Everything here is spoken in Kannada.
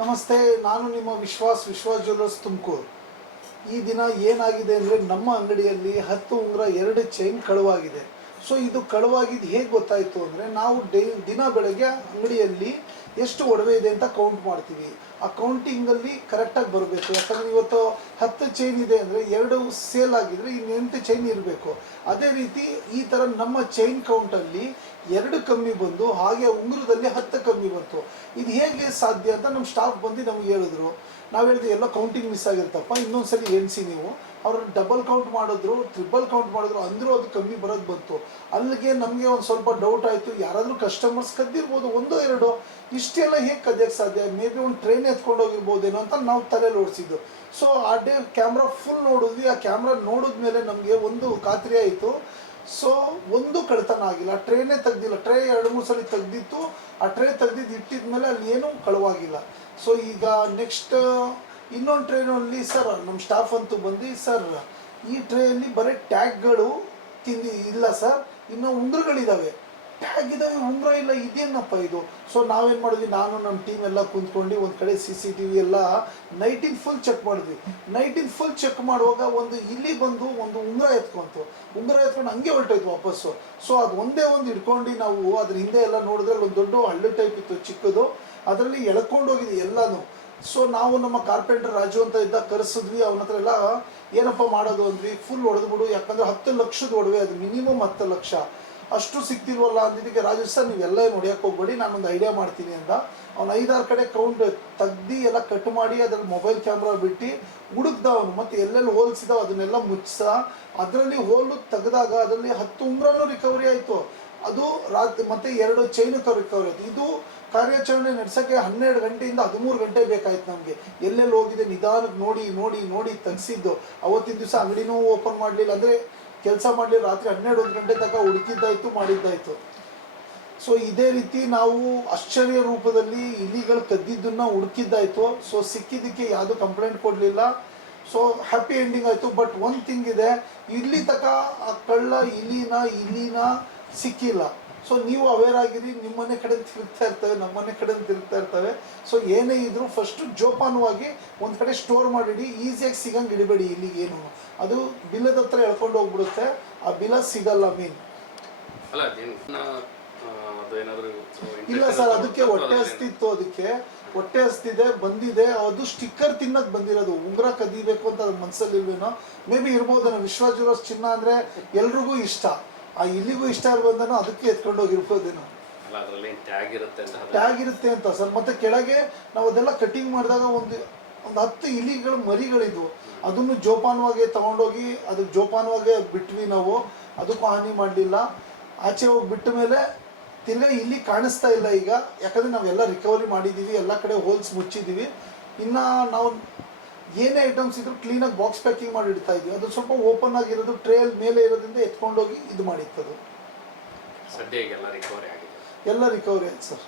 ನಮಸ್ತೆ, ನಾನು ನಿಮ್ಮ ವಿಶ್ವಾಸ್ ಜ್ಯುವೆಲ್ಲರ್ಸ್ ತುಮಕೂರು. ಈ ದಿನ ಏನಾಗಿದೆ ಅಂದರೆ ನಮ್ಮ ಅಂಗಡಿಯಲ್ಲಿ 10 ಉಂಗುರ 2 ಚೈನ್ ಕಳುವಾಗಿದೆ. ಸೊ ಇದು ಕಳುವಾಗಿದ್ದು ಹೇಗೆ ಗೊತ್ತಾಯಿತು ಅಂದರೆ, ನಾವು ದಿನ ಬೆಳಗ್ಗೆ ಅಂಗಡಿಯಲ್ಲಿ ಎಷ್ಟು ಒಡವೆ ಇದೆ ಅಂತ ಕೌಂಟ್ ಮಾಡ್ತೀವಿ. ಆ ಕೌಂಟಿಂಗಲ್ಲಿ ಕರೆಕ್ಟಾಗಿ ಬರಬೇಕು. ಯಾಕಂದರೆ ಇವತ್ತು 10 ಚೈನ್ ಇದೆ ಅಂದರೆ 2 ಸೇಲ್ ಆಗಿದ್ರೆ ಇನ್ನು 8 ಚೈನ್ ಇರಬೇಕು. ಅದೇ ರೀತಿ ಈ ಥರ ನಮ್ಮ ಚೈನ್ ಕೌಂಟಲ್ಲಿ 2 ಕಮ್ಮಿ ಬಂದು, ಹಾಗೆ ಉಂಗುರದಲ್ಲಿ 10 ಕಮ್ಮಿ ಬಂತು. ಇದು ಹೇಗೆ ಸಾಧ್ಯ ಅಂತ ನಮ್ಮ ಸ್ಟಾಫ್ ಬಂದು ನಮ್ಗೆ ಹೇಳಿದ್ರು. ನಾವು ಹೇಳಿದ್ವಿ ಎಲ್ಲ ಕೌಂಟಿಂಗ್ ಮಿಸ್ ಆಗಿರ್ತಪ್ಪ, ಇನ್ನೊಂದ್ಸಲಿ ಎಣಿಸಿ ನೀವು. ಅವರು ಡಬಲ್ ಕೌಂಟ್ ಮಾಡಿದ್ರು, ಟ್ರಿಬಲ್ ಕೌಂಟ್ ಮಾಡಿದ್ರು, ಅಂದರೂ ಅದು ಕಮ್ಮಿ ಬರೋದು ಬಂತು. ಅಲ್ಲಿಗೆ ನಮಗೆ ಒಂದು ಸ್ವಲ್ಪ ಡೌಟ್ ಆಯಿತು, ಯಾರಾದರೂ ಕಸ್ಟಮರ್ಸ್ ಕದ್ದಿರ್ಬೋದು, 1-2 ಇಷ್ಟೆಲ್ಲ ಹೇಗೆ ಕದಿಯೋಕ್ಕೆ ಸಾಧ್ಯ, ಮೇ ಬಿ ಒಂದು ಟ್ರೈನ್ ಎತ್ಕೊಂಡು ಹೋಗಿರ್ಬೋದೇನೋ ಅಂತ ನಾವು ತಲೆಯಲ್ಲಿ ಓಡಿಸಿದ್ದು. ಸೊ ಆ ಡೇ ಕ್ಯಾಮ್ರಾ ಫುಲ್ ನೋಡಿದ್ವಿ. ಆ ಕ್ಯಾಮ್ರಾ ನೋಡಿದ್ಮೇಲೆ ನಮಗೆ ಒಂದು ಖಾತ್ರಿ ಆಯಿತು. ಸೊ ಒಂದು ಕಳ್ತನ ಆಗಿಲ್ಲ, ಟ್ರೇನೇ ತೆಗ್ದಿಲ್ಲ. ಟ್ರೇ 2-3 ಸಲ ತೆಗ್ದಿತ್ತು. ಆ ಟ್ರೇ ತೆಗ್ದಿದ್ದು ಇಟ್ಟಿದ್ಮೇಲೆ ಅಲ್ಲಿ ಏನೂ ಕಳುವಾಗಿಲ್ಲ. ಸೊ ಈಗ ನೆಕ್ಸ್ಟ್ ಇನ್ನೊಂದು ಟ್ರೇನಲ್ಲಿ ಸರ್ ನಮ್ಮ ಸ್ಟಾಫ್ ಅಂತೂ ಬಂದು, ಸರ್ ಈ ಟ್ರೇಯಲ್ಲಿ ಬರೀ ಟ್ಯಾಗ್ಗಳು ಇಲ್ಲ ಸರ್, ಇನ್ನೂ ಉಂಗುರಗಳಿದ್ದಾವೆ. ಟ್ಯಾಗ್ ಇದ್ದಾವೆ, ಉಂಗುರ ಇಲ್ಲ, ಇದೇನಪ್ಪ ಇದು? ಸೊ ನಾವೇನು ಮಾಡಿದ್ವಿ, ನಾನು ನಮ್ಮ ಟೀಮ್ ಎಲ್ಲ ಕುಂತ್ಕೊಂಡು ಒಂದು ಕಡೆ CCTV ಎಲ್ಲ ನೈಟಿಂಗ್ ಫುಲ್ ಚೆಕ್ ಮಾಡಿದ್ವಿ. ನೈಟಿಂಗ್ ಫುಲ್ ಚೆಕ್ ಮಾಡುವಾಗ ಒಂದು ಇಲ್ಲಿ ಬಂದು ಒಂದು ಉಂಗುರ ಎತ್ಕೊಂಡು ಹಂಗೆ ಹೊರಟೋಯ್ತು ವಾಪಸ್ಸು. ಸೊ ಅದು ಒಂದೇ ಒಂದು ಇಟ್ಕೊಂಡು ನಾವು ಅದ್ರ ಹಿಂದೆ ಎಲ್ಲ ನೋಡಿದ್ರೆ ಒಂದು ದೊಡ್ಡ ಹಳ್ಳಿ ಟೈಪ್ ಇತ್ತು ಚಿಕ್ಕದು, ಅದರಲ್ಲಿ ಎಳ್ಕೊಂಡು ಹೋಗಿದೆ ಎಲ್ಲನೂ. ಸೊ ನಾವು ನಮ್ಮ ಕಾರ್ಪೆಂಟರ್ ರಾಜು ಅಂತ ಇದ್ದ ಕರೆಸಿದ್ವಿ. ಅವನ ಹತ್ರ ಎಲ್ಲ ಏನಪ್ಪ ಮಾಡೋದು ಅಂದ್ವಿ. ಫುಲ್ ಹೊಡೆದ್ಬಿಡು, ಯಾಕಂದರೆ 10 ಲಕ್ಷದ ಒಡವೆ, ಅದು ಮಿನಿಮಮ್ 10 ಲಕ್ಷ ಅಷ್ಟು ಸಿಗ್ತಿಲ್ವಲ್ಲ ಅಂದಿದ್ದಕ್ಕೆ, ರಾಜು ಸರ್ ನೀವೆಲ್ಲ ಏನು ಹೊಡೆಯೋಕೆ ಹೋಗ್ಬೇಡಿ, ನಾನೊಂದು ಐಡಿಯಾ ಮಾಡ್ತೀನಿ ಅಂತ. ಅವ್ನು 5-6 ಕಡೆ ಕೌಂಟ್ ತೆಗ್ದು ಎಲ್ಲ ಕಟ್ ಮಾಡಿ ಅದ್ರಲ್ಲಿ ಮೊಬೈಲ್ ಕ್ಯಾಮ್ರಾ ಬಿಟ್ಟು ಹುಡುಕ್ದ ಅವನು. ಮತ್ತು ಎಲ್ಲೆಲ್ಲಿ ಹೋಲ್ಸಿದಾವ ಅದನ್ನೆಲ್ಲ ಮುಚ್ಚ. ಅದರಲ್ಲಿ ಹೋಲು ತೆಗೆದಾಗ ಅದರಲ್ಲಿ 10 ಉಂಗುರನೂ ರಿಕವರಿ ಆಯಿತು. ಅದು ಮತ್ತು 2 ಚೈನು ರಿಕವರಿ ಆಯಿತು. ಇದು ಕಾರ್ಯಾಚರಣೆ ನಡೆಸೋಕ್ಕೆ 12 ಗಂಟೆಯಿಂದ 13 ಗಂಟೆ ಬೇಕಾಯ್ತು ನಮಗೆ. ಎಲ್ಲೆಲ್ಲಿ ಹೋಗಿದೆ ನಿಧಾನಕ್ಕೆ ನೋಡಿ ತೆಗೆಸಿದ್ದು. ಅವತ್ತಿನ ದಿವಸ ಅಂಗಡಿನೂ ಓಪನ್ ಮಾಡಲಿಲ್ಲ, ಅಂದರೆ ಕೆಲಸ ಮಾಡಲಿ, ರಾತ್ರಿ 12-1 ಗಂಟೆ ತನಕ ಹುಡುಕಿದ್ದಾಯಿತು, ಮಾಡಿದ್ದಾಯಿತು. ಸೊ ಇದೇ ರೀತಿ ನಾವು ಆಶ್ಚರ್ಯ ರೂಪದಲ್ಲಿ ಇಲಿಗಳು ಕದ್ದಿದ್ದನ್ನು ಹುಡುಕಿದ್ದಾಯಿತು. ಸೊ ಸಿಕ್ಕಿದ್ದಕ್ಕೆ ಯಾವುದು ಕಂಪ್ಲೇಂಟ್ ಕೊಡಲಿಲ್ಲ. ಸೊ ಹ್ಯಾಪಿ ಎಂಡಿಂಗ್ ಆಯಿತು. ಬಟ್ ಒಂದು ಥಿಂಗ್ ಇದೆ, ಇಲ್ಲಿ ತನಕ ಆ ಕಳ್ಳ ಇಲಿನ ಸಿಕ್ಕಿಲ್ಲ. ಸೊ ನೀವು ಅವೇರ್ ಆಗಿರಿ, ನಿಮ್ಮನೆ ಕಡೆ ತಿರುಗ್ತಾ ಇರ್ತವೆ, ನಮ್ಮನೆ ಕಡೆ ತಿರುಗ್ತಾ ಇರ್ತವೆ. ಸೊ ಏನೇ ಇದ್ರೂ ಫಸ್ಟು ಜೋಪಾನವಾಗಿ ಒಂದು ಕಡೆ ಸ್ಟೋರ್ ಮಾಡಿಡಿ, ಈಸಿಯಾಗಿ ಸಿಗಂಗೆ ಇಡಬೇಡಿ. ಇಲ್ಲಿಗೇನು ಅದು ಬಿಲ್ಲದ ಹತ್ರ ಎಳ್ಕೊಂಡು ಹೋಗ್ಬಿಡುತ್ತೆ, ಆ ಬಿಲ ಸಿಗಲ್ಲ ಮೀನ್. ಇಲ್ಲ ಸರ್, ಅದಕ್ಕೆ ಹೊಟ್ಟೆ ಹಸ್ತಿತ್ತು, ಅದಕ್ಕೆ ಹೊಟ್ಟೆ ಹಸ್ತಿದೆ, ಬಂದಿದೆ. ಅದು ಸ್ಟಿಕ್ಕರ್ ತಿನ್ನಕ್ಕೆ ಬಂದಿರೋದು, ಉಂಗುರ ಕದಿಬೇಕು ಅಂತ ಅದು ಮನಸ್ಸಲ್ಲಿಲ್ವೇನೋ, ಮೇ ಬಿ ಇರ್ಬೋದೇನೋ. ವಿಶ್ವಾಸ್ ಜ್ಯುವೆಲ್ಲರ್ಸ್ ಚಿನ್ನ ಅಂದರೆ ಎಲ್ರಿಗೂ ಇಷ್ಟ, ಆ ಇಲ್ಲಿಗೂ ಇಷ್ಟ ಇರ್ಬೋದೇನೋ, ಅದಕ್ಕೆ ಎತ್ಕೊಂಡು ಹೋಗಿರ್ಬೋದೇನೋ. ಟ್ಯಾಗ್ ಇರುತ್ತೆ ಅಂತ ಸರ್. ಮತ್ತು ಕೆಳಗೆ ನಾವು ಅದೆಲ್ಲ ಕಟಿಂಗ್ ಮಾಡಿದಾಗ ಒಂದು 10 ಇಲಿಗಳು ಮರಿಗಳಿದ್ವು. ಅದನ್ನು ಜೋಪಾನವಾಗಿ ತೊಗೊಂಡೋಗಿ ಅದಕ್ಕೆ ಜೋಪಾನವಾಗಿ ಬಿಟ್ವಿ ನಾವು. ಅದಕ್ಕೂ ಹಾನಿ ಮಾಡಲಿಲ್ಲ. ಆಚೆ ಹೋಗಿ ಬಿಟ್ಟ ಮೇಲೆ ತಿರ್ಗಾ ಇಲ್ಲಿ ಕಾಣಿಸ್ತಾ ಇಲ್ಲ ಈಗ, ಯಾಕಂದರೆ ನಾವೆಲ್ಲ ರಿಕವರಿ ಮಾಡಿದ್ದೀವಿ, ಎಲ್ಲ ಕಡೆ ಹೋಲ್ಸ್ ಮುಚ್ಚಿದ್ದೀವಿ. ಇನ್ನು ನಾವು ಏನೇ ಐಟಮ್ಸ್ ಇದ್ರೂ ಕ್ಲೀನಾಗಿ ಬಾಕ್ಸ್ ಪ್ಯಾಕಿಂಗ್ ಮಾಡಿ ಇಡ್ತಾ ಇದ್ವಿ. ಅದು ಸ್ವಲ್ಪ ಓಪನ್ ಆಗಿರೋದು, ಟ್ರೇಲ್ ಮೇಲೆ ಇರೋದ್ರಿಂದ ಎತ್ಕೊಂಡೋಗಿ ಇದು ಮಾಡಿತ್ತದು. ಸದ್ಯ ಎಲ್ಲ ರಿಕವರಿ ಆಗಿದೆ, ಎಲ್ಲ ರಿಕವರಿ ಆಯ್ತು ಸರ್.